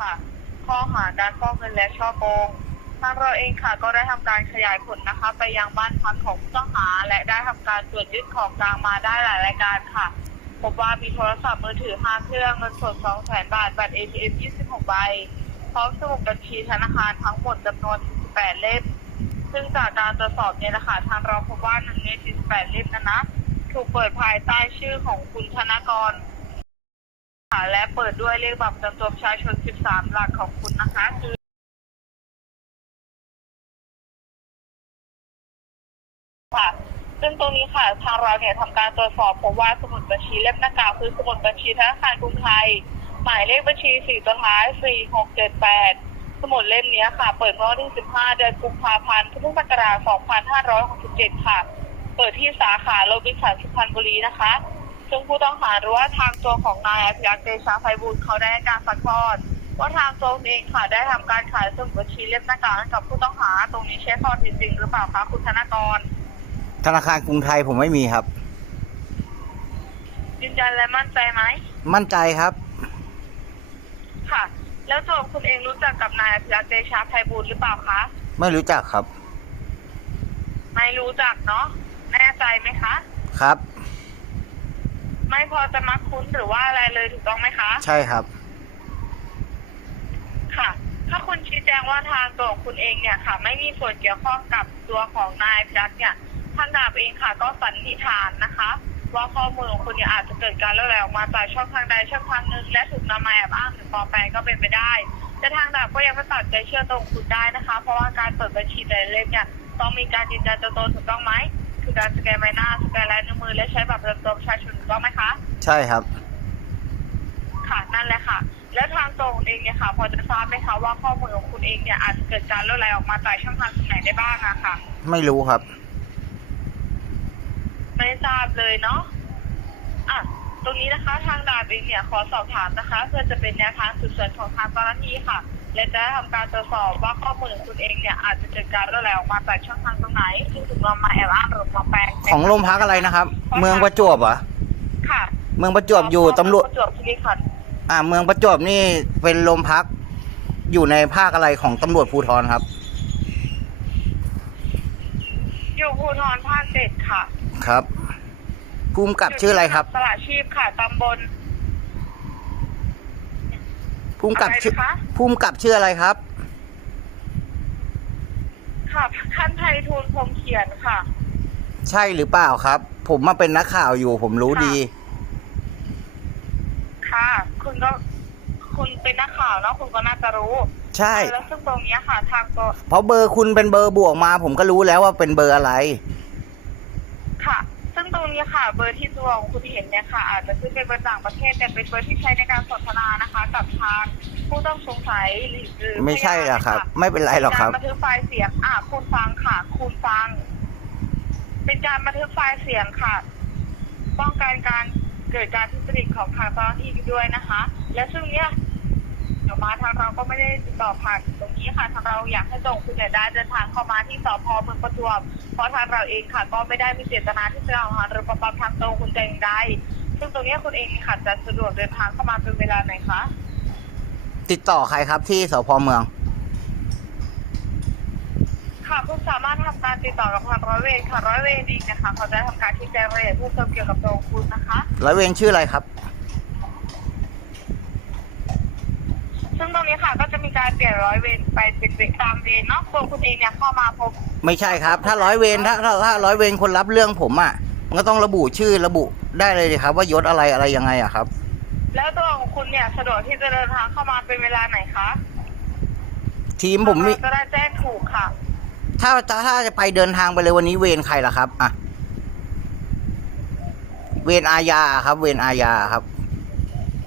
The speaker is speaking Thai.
ค่ะ ข้อหาการฟอกเงินและช่อโกงทางเราเองค่ะก็ได้ทำการขยายผลนะคะ ไปยังบ้านพักของผู้ต้องหา และได้ทำการตรวจยึดของกลางมาได้หลายรายการค่ะพบว่ามีโทรศัพท์มือถือ 5 เครื่องเงินสด 2 0 0 0 0 0 บาท บัตร ATM 26 ใบ พร้อมสมุดบัญชีธนาคารทั้งหมดจำนวน 48 เล่ม ซึ่งจากการตรวจสอบเนี่ยนะคะทางเราพบว่าหนึ่งใน48 เล่มนั้นนะ ถูกเปิดภายใต้ชื่อของคุณธนากร ค่ะ และเปิดด้วยเลขบัตรประจำตัวประชาชน 13 หลักของคุณนะคะคือค่ะ ซึ่งตรงนี้ค่ะ ทางเราเนี่ยทำการตรวจสอบพบว่าสมุดบัญชีเล่มดังกาวคือสมุดบัญชีธนาคารกรุงไทย หมายเลขบัญชี 4 ตัวท้าย 4678 สมุดเล่มนี้ค่ะ เปิดเมื่อวันที่ 15 เดือนกุมภาพันธ์พุทธศักราช2567 ค่ะ เปิดที่สาขาโรบินสันสุพรรณบุรีนะคะ ซึ่งผู้ต้องหาหรือว่าทางตัวของนายอภิรักษ์เดชาไพบูลย์เขาได้ให้การสัดทอดว่าทางตัวเองค่ะได้ทำการขายสมุดบัญชีเล่มดังกล่าวให้กับผู้ต้องหา ตรงนี้ใช่ข้อเท็จจริงหรือเปล่าคะคุณธนากร ธนาคารกรุงไทยผมไม่มีครับ ยืนยันและมั่นใจไหม มั่นใจครับ ค่ะ แล้วตัวคุณเองรู้จักกับนายอภิรักษ์เดชาไพบูลย์หรือเปล่าคะ ไม่รู้จักครับ ไม่รู้จักเนาะ แน่ใจไหมคะ ครับ ไม่พอจะมักคุ้นหรือว่าอะไรเลยถูกต้องไหมคะ ใช่ครับ ค่ะ ถ้าคุณชี้แจงว่าทางตัวของคุณเองเนี่ยค่ะ ไม่มีส่วนเกี่ยวข้องกับตัวของนายพิรักษ์เนี่ยทางดาบเองค่ะ ก็สันนิษฐานนะคะ ว่าข้อมูลของคุณเนี่ยอาจจะเกิดการเล่าแหลออกมาจากช่องทางใดช่องทางหนึ่งและถูกนำมาแอบอ้างหรือปลอมแปลงก็เป็นไปได้ แต่ทางดาบก็ยังไม่ตัดใจเชื่อตรงคุณได้นะคะ เพราะว่าการเปิดบัญชีแต่ละเล่มเนี่ยต้องมีการยืนยันตัวตนถูกต้องไหม คือการสแกนใบหน้าสแกนลายนิ้วมือ และใช้บัตรประจำตัวประชาชนถูกต้องไหมคะใช่ครับ ค่ะนั่นแหละค่ะ แล้วทางตัวคุณเองเนี่ยค่ะ พอจะทราบไหมคะว่าข้อมูลของคุณเองเนี่ยอาจจะเกิดการล่วไหลออกมาจากช่องทางไหนได้บ้างอะค่ะ ไม่รู้ครับ ไม่ทราบเลยเนาะอะ ตรงนี้นะคะ ทางดาบเองเนี่ยขอสอบถามนะคะ เพื่อจะเป็นแนวทางสืบสวนของทางเจ้าหน้าที่ค่ะ และจะทำการตรวจสอบว่าข้อมูลของคุณเองเนี่ยอาจจะเกิดการล่วไหลออกมาจากช่องทางตรงไหนที่ถูกนำมาแอบอ้างหรือมาแปลงของโรงพักอะไรนะครับ เมืองประจวบเหรอค่ะ เมืองประจวบอยู่ตำรวจประจวบคีรีขันธ์อ่า เมืองประจวบนี่เป็นโรงพักอยู่ในภาคอะไรของตำรวจภูธรครับ อยู่ภูธรภาคเจ็ดค่ะ ครับ ภูมิกับชื่ออะไรครับ สละชีพค่ะตำบลภูมิกับชื่ออะไรนะคะภูมิกับชื่ออะไรครับ ค่ะท่านไทยทูลพรหมเขียนค่ะ ใช่หรือเปล่าครับ ผมมาเป็นนักข่าวอยู่ ผมรู้ค่ะดี ค่ะ คุณก็คุณเป็นนักข่าวเนาะคุณก็น่าจะรู้ ใช่แล้วซึ่งตรงเนี้ยค่ะ ทางตัวเพราะเบอร์คุณเป็นเบอร์บวกมา ผมก็รู้แล้วว่าเป็นเบอร์อะไรค่ะซึ่งตรง นี้ค่ะ เบอร์ที่ตัวของคุณเห็นเนี่ยค่ะ อาจจะขึ้นเป็นเบอร์ต่างประเทศ แต่เป็นเบอร์ที่ใช้ในการสนทนานะคะ กับทางผู้ต้องสงสัยหรือไม่ใช่หรอกครับพยานนะะไม่เป็นไรหรอกครับเป็นการบันทึกไฟล์เสียงอะคุณฟังค่ะ คุณฟัง เป็นการบันทึกไฟล์เสียงค่ะ ป้องกันการเกิดการทุจริตของทางเจ้าหน้าที่ด้วยนะคะ และซึ่งเนี้ย ก็ไม่ได้ติดต่อผ่านตรงนี้ค่ะทางเราอยากให้ส่งคุณเนี่ยได้เดินทางเข้ามาที่สพเมืองประจวบเพราะทางเราเองค่ะ ก็ไม่ได้มีเจตนาที่จะเอาหาหรือประปามทางตรงคุณแต่อย่างใดซึ่งตรงเนี้ยคุณเองค่ะจะสะดวกเดินทางเข้ามาเป็นเวลาไหนคะติดต่อใครครับที่สพเมือง ค่ะคุณสามารถทำการติดต่อกับทางร้อยเวรค่ะร้อยเวรเองนะคะเขาจะทำการชี้แจงรายละเอียดเพิ่มเติมเกี่ยวกับตัวของคุณนะคะร้อยเวรชื่ออะไรครับ ซึ่งตรงนี้ค่ะ ก็จะมีการเปลี่ยนร้อยเวรไปเป็นเวรตามเวรเนาะตัวคุณเองเนี่ยเข้ามาพบไม่ใช่ครับ ถ้าร้อยเวรถ้าถ้าถ้าร้อยเวรคนรับเรื่องผมอะ มันก็ต้องระบุชื่อระบุได้เลยดิครับ ว่ายศอะไรอะไรยังไงอะครับ แล้วตัวของคุณเนี่ยสะดวกที่จะเดินทางเข้ามาเป็นเวลาไหนคะทีมผมมีเราจะได้แจ้งถูกค่ะ ถ้าถ้าถ้าจะไปเดินทางไปเลยวันนี้เวรใครล่ะครับอะเวรอาญาครับ เวรอาญาครับ